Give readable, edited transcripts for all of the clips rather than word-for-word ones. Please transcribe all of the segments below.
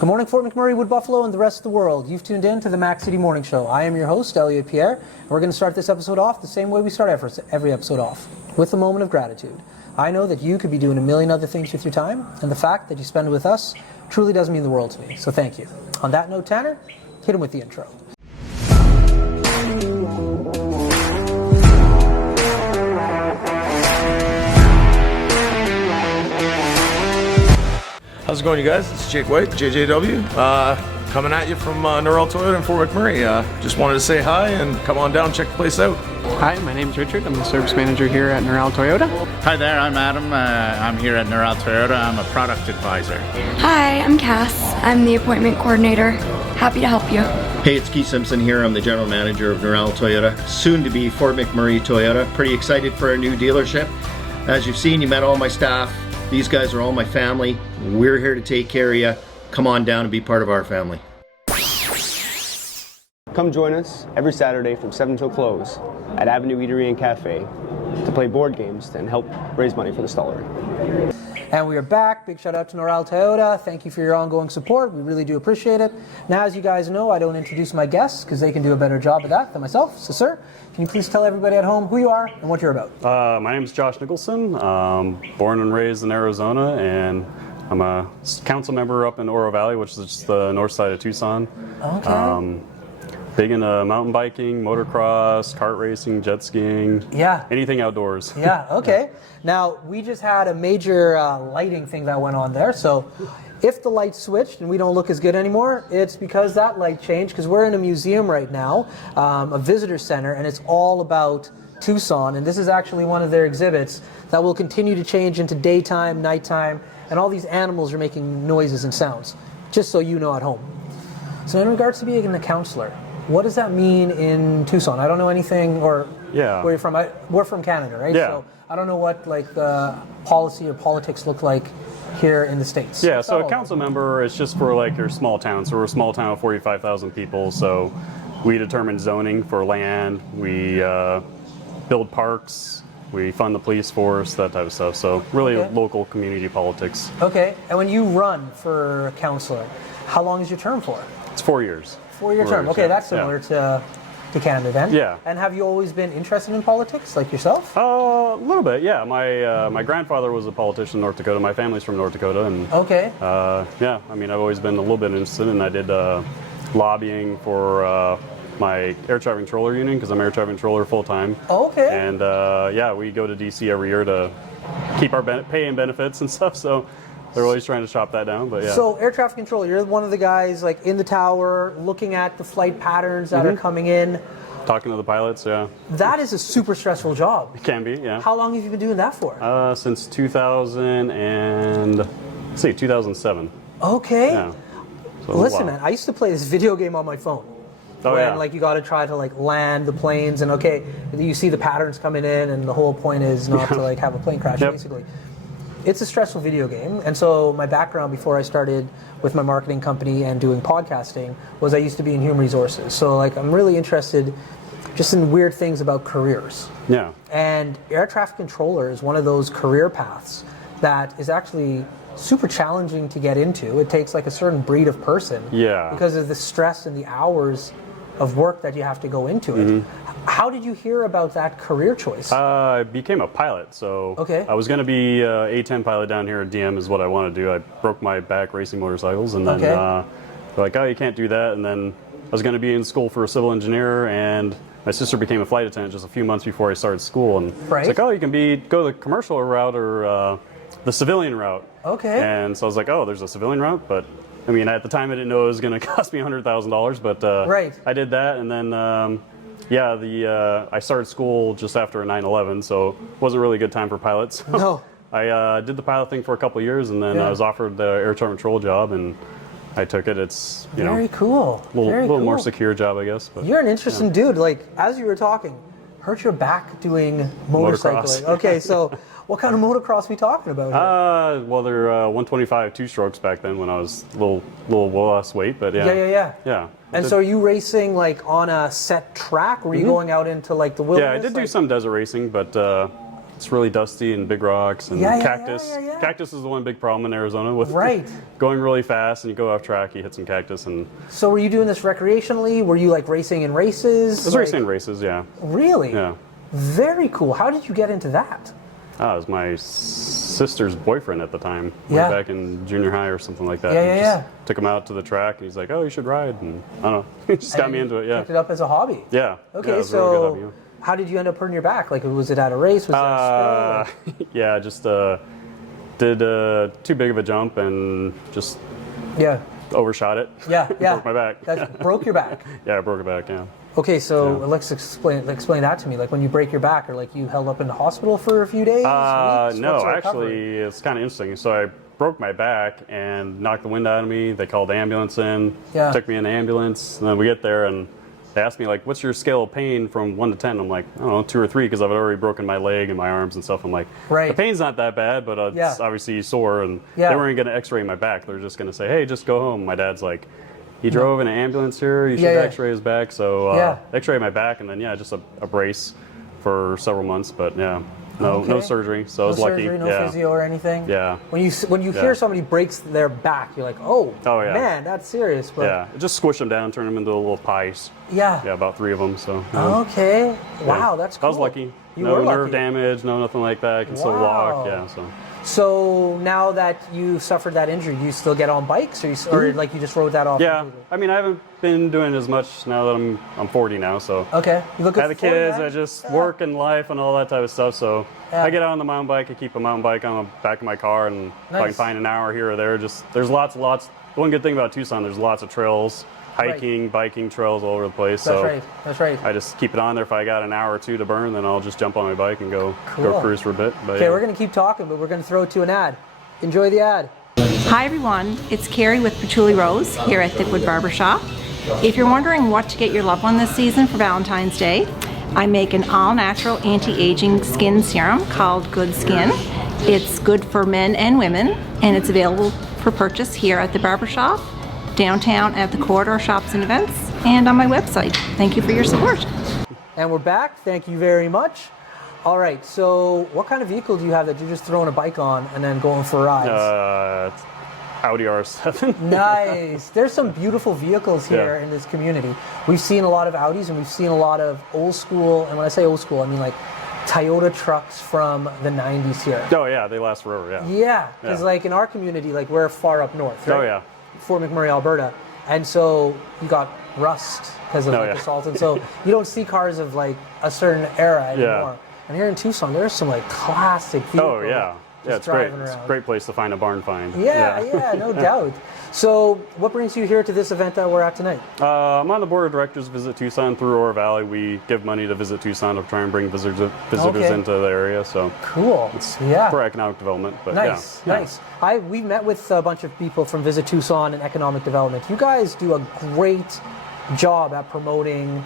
Good morning, Fort McMurray, Wood Buffalo, and the rest of the world. You've tuned in to the Mac City Morning Show. I am your host, Elliot Pierre, and we're going to start this episode off the same way we start every episode off, with a moment of gratitude. I know that you could be doing a million other things with your time, and the fact that you spend it with us truly does mean the world to me, so thank you. On that note, Tanner, hit him with the intro. How's it going, you guys? It's Jake White, JJW, coming at you from Norrell Toyota in Fort McMurray. Just wanted to say hi and come on down, check the place out. Hi, my name's Richard. I'm the service manager here at Norrell Toyota. Hi there, I'm Adam. I'm here at Norrell Toyota. I'm a product advisor. Hi, I'm Cass. I'm the appointment coordinator. Happy to help you. Hey, it's Keith Simpson here. I'm the general manager of Norrell Toyota, soon to be Fort McMurray Toyota. Pretty excited for our new dealership. As you've seen, you met all my staff. These guys are all my family. We're here to take care of you. Come on down and be part of our family. Come join us every Saturday from 7 till close at Avenue Eatery and Cafe to play board games and help raise money for the stollery. And we are back. Big shout out to Norrell Toyota. Thank you for your ongoing support. We really do appreciate it. Now, as you guys know, I don't introduce my guests because they can do a better job of that than myself. So, sir, can you please tell everybody at home who you are and what you're about? My name is Josh Nicholson. Born and raised in Arizona, and I'm a council member up in Oro Valley, which is just the north side of Tucson. Okay. Big into mountain biking, motocross, kart racing, jet skiing. Yeah. Anything outdoors. Yeah, okay. Now, we just had a major lighting thing that went on there. So if the light switched and we don't look as good anymore, it's because that light changed, because we're in a museum right now, a visitor center, and it's all about Tucson. And this is actually one of their exhibits that will continue to change into daytime, nighttime, and all these animals are making noises and sounds, just so you know at home. So in regards to being a counselor, what does that mean in Tucson? I don't know anything, or Yeah. where you're from. We're from Canada, right? Yeah. So I don't know what policy or politics look like here in the States. Yeah, so a council member is just for like your small town. So we're a small town of 45,000 people. So we determine zoning for land. We build parks. We fund the police force, that type of stuff. So really local community politics. Okay, and when you run for counselor, how long is your term for? It's 4 years. 4-year term. Okay, that's similar to Canada then. Yeah. And have you always been interested in politics, like yourself? A little bit, yeah. My grandfather was a politician in North Dakota. My family's from North Dakota, and Okay. yeah. I mean, I've always been a little bit interested, and I did lobbying for my air traffic controller union because I'm air traffic controller full time. Okay. And yeah, we go to DC every year to keep our pay and benefits and stuff. So they're always trying to shop that down, but yeah. So air traffic control, you're one of the guys like in the tower looking at the flight patterns that are coming in. Talking to the pilots, yeah. That is a super stressful job. It can be, yeah. How long have you been doing that for? Since 2007. Okay. Yeah. So Listen, man, I used to play this video game on my phone. Oh, when, yeah. like, you got to try to like land the planes, and you see the patterns coming in, and the whole point is not to like have a plane crash, basically. It's a stressful video game, and so my background before I started with my marketing company and doing podcasting was I used to be in human resources. So like I'm really interested just in weird things about careers. Yeah. And air traffic controller is one of those career paths that is actually super challenging to get into. It takes like a certain breed of person. Yeah. Because of the stress and the hours of work that you have to go into it. How did you hear about that career choice? I became a pilot, so I was going to be an A-10 pilot down here at DM is what I want to do. I broke my back racing motorcycles, and then they're like, oh, you can't do that. And then I was going to be in school for a civil engineer, and my sister became a flight attendant just a few months before I started school. And it's like, oh, you can go the commercial route or the civilian route. Okay. And so I was like, oh, there's a civilian route, but I mean, at the time I didn't know it was going to cost me $100,000, but I did that, and then I started school just after 9/11, so it wasn't really a good time for pilots. No. I did the pilot thing for a couple of years, and then I was offered the air traffic control job, and I took it. It's Very cool. a little more secure job, I guess. But you're an interesting dude. Like, as you were talking, hurt your back doing motorcycling. Motocross. Okay, so what kind of motocross are we talking about here? Well, they're 125 two-strokes back then when I was a little less weight, but Yeah. And so are you racing like on a set track? Or were you going out into like the wilderness? Yeah, I did do some desert racing, but it's really dusty and big rocks and cactus. Cactus is the one big problem in Arizona with going really fast, and you go off track, you hit some cactus. And so were you doing this recreationally? Were you like racing in races? I was racing in races, yeah. Really? Yeah. Very cool. How did you get into that? It was my sister's boyfriend at the time. Way back in junior high or something like that. Yeah. Took him out to the track, and he's like, "Oh, you should ride." And I don't know, he just got me into it. Yeah. Picked it up as a hobby. Yeah. Okay, yeah, it was a so really good hobby. how did you end up hurting your back? Like, was it at a race? Was it at a sprint? Yeah, just did too big of a jump and just overshot it. Yeah. Broke my back. That broke your back. Yeah, I broke it back. Yeah. Okay, so let's explain that to me. Like, when you break your back, or like you held up in the hospital for a few days? Weeks? No, actually, it's kind of interesting. So I broke my back and knocked the wind out of me. They called the ambulance in. Yeah. Took me in the ambulance, and then we get there and they asked me, like, what's your scale of pain from 1 to 10? I'm like, I don't know, 2 or 3, because I've already broken my leg and my arms and stuff. I'm like, the pain's not that bad, but it's obviously sore, and they weren't going to x-ray my back. They're just going to say, hey, just go home. My dad's like, he drove in an ambulance here, you should x-ray his back. So x-ray my back, and then, just a brace for several months, but no surgery, so I was lucky. No physio or anything? Yeah. When you hear somebody breaks their back, you're like, oh man, that's serious. But just squish them down, turn them into little pies. Yeah, about 3 of them. So. Okay. Wow, that's cool. I was lucky. You no were lucky. nerve damage, no nothing like that. I can still walk. Yeah. So now that you suffered that injury, do you still get on bikes, or like you just rode that off? Yeah, completely? I mean, I haven't been doing as much now that I'm 40 now. So you look good. I have the kids. I just work and life and all that type of stuff. So I get out on the mountain bike. I keep a mountain bike on the back of my car, and if I can find an hour here or there, there's lots. The one good thing about Tucson, there's lots of trails. Hiking, biking trails all over the place. That's right. I just keep it on there. If I got an hour or 2 to burn, then I'll just jump on my bike and go cruise for a bit. But we're going to keep talking, but we're going to throw it to an ad. Enjoy the ad. Hi everyone, it's Carrie with Patchouli Rose here at Thickwood Barbershop. If you're wondering what to get your loved one this season for Valentine's Day, I make an all-natural anti-aging skin serum called Good Skin. It's good for men and women, and it's available for purchase here at the barbershop, downtown at the Corridor Shops and Events, and on my website. Thank you for your support. And we're back. Thank you very much. All right, so what kind of vehicle do you have that you're just throwing a bike on and then going for rides? Audi R7. Nice. There's some beautiful vehicles here in this community. We've seen a lot of Audis, and we've seen a lot of old school, and when I say old school, I mean like Toyota trucks from the 90s here. Oh yeah, they last forever, Yeah, because like in our community, like we're far up north, right? Oh yeah. Fort McMurray, Alberta. And so you got rust because of the salt, and so you don't see cars of like a certain era anymore. And here in Tucson, there's some like classic vehicles. Oh yeah, it's great. It's a great place to find a barn find. Yeah, no doubt. So what brings you here to this event that we're at tonight? I'm on the board of directors of Visit Tucson. Through Oro Valley, we give money to Visit Tucson to try and bring visitors into the area. So cool. It's for economic development. But nice. We've met with a bunch of people from Visit Tucson and economic development. You guys do a great job at promoting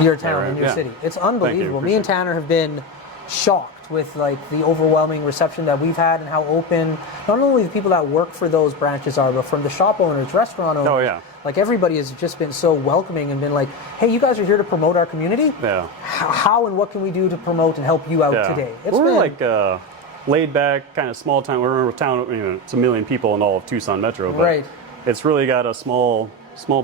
your town and your city. It's unbelievable. Me and Tanner have been shocked with like the overwhelming reception that we've had, and how open not only the people that work for those branches are, but from the shop owners, restaurant owners. Like everybody has just been so welcoming and been like, hey, you guys are here to promote our community? How and what can we do to promote and help you out today? We're like laid back, kind of small town. We're a town, it's 1 million people in all of Tucson Metro, but it's really got a small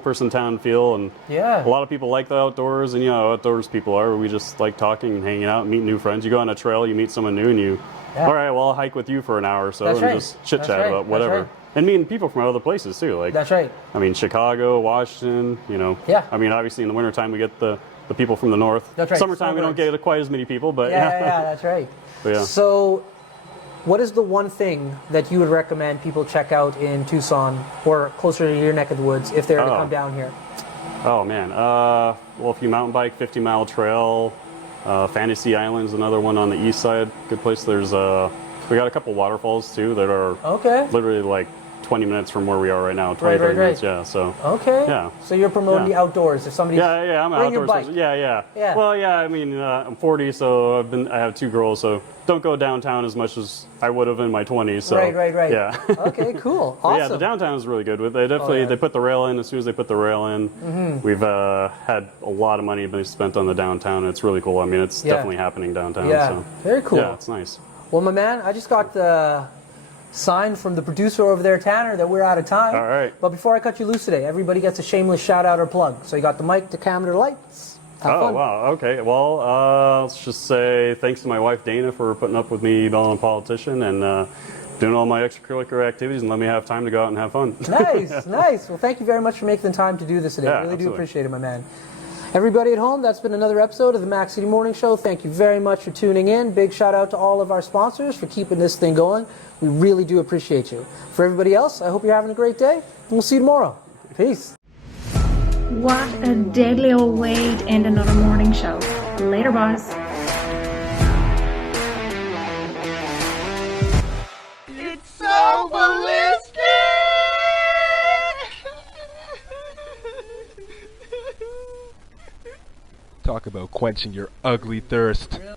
person town feel, and a lot of people like the outdoors, and you know how outdoors people are. We just like talking and hanging out and meeting new friends. You go on a trail, you meet someone new, and you, all right, well, I'll hike with you for an hour or so and just chit chat about whatever. And meeting people from other places too. Like I mean, Chicago, Washington, you know. I mean, obviously in the wintertime we get the people from the north. Summertime we don't get quite as many people, but that's right. But, So what is the one thing that you would recommend people check out in Tucson or closer to your neck of the woods if they were to come down here? Oh man, well, if you mountain bike, 50-mile trail, Fantasy Island's another one on the east side. Good place. There's we got a couple waterfalls too that are literally like 20 minutes from where we are right now. 20, Right, 30 right, minutes. right. Yeah. So. Okay. Yeah. So you're promoting Yeah. the outdoors. If somebody's Yeah, I'm an bring your outdoors bike. person. Yeah. Yeah. Well, yeah. I mean, I'm 40, so I have 2 girls, so don't go downtown as much as I would have in my 20s. So. Right. Yeah. Okay, cool. But Awesome. yeah, the downtown is really good. They definitely they put the rail in as soon as they put the rail in. We've had a lot of money being spent on the downtown. It's really cool. I mean, it's definitely happening downtown. Yeah. So. Very cool. Yeah, it's nice. Well, my man, I just got the sign from the producer over there, Tanner, that we're out of time. All right. But before I cut you loose today, everybody gets a shameless shout out or plug. So you got the mic, the camera, the lights. Have fun. Wow. Okay. Well, let's just say thanks to my wife Dana for putting up with me being a politician and doing all my extracurricular activities and let me have time to go out and have fun. Nice. Well, thank you very much for making the time to do this today. Yeah, I really do absolutely. appreciate it, my man. Everybody at home, that's been another episode of the Mac City Morning Show. Thank you very much for tuning in. Big shout out to all of our sponsors for keeping this thing going. We really do appreciate you. For everybody else, I hope you're having a great day, and we'll see you tomorrow. Peace. What a deadly old way to end another morning show. Later, boss. It's so ballistic! Talk about quenching your ugly thirst.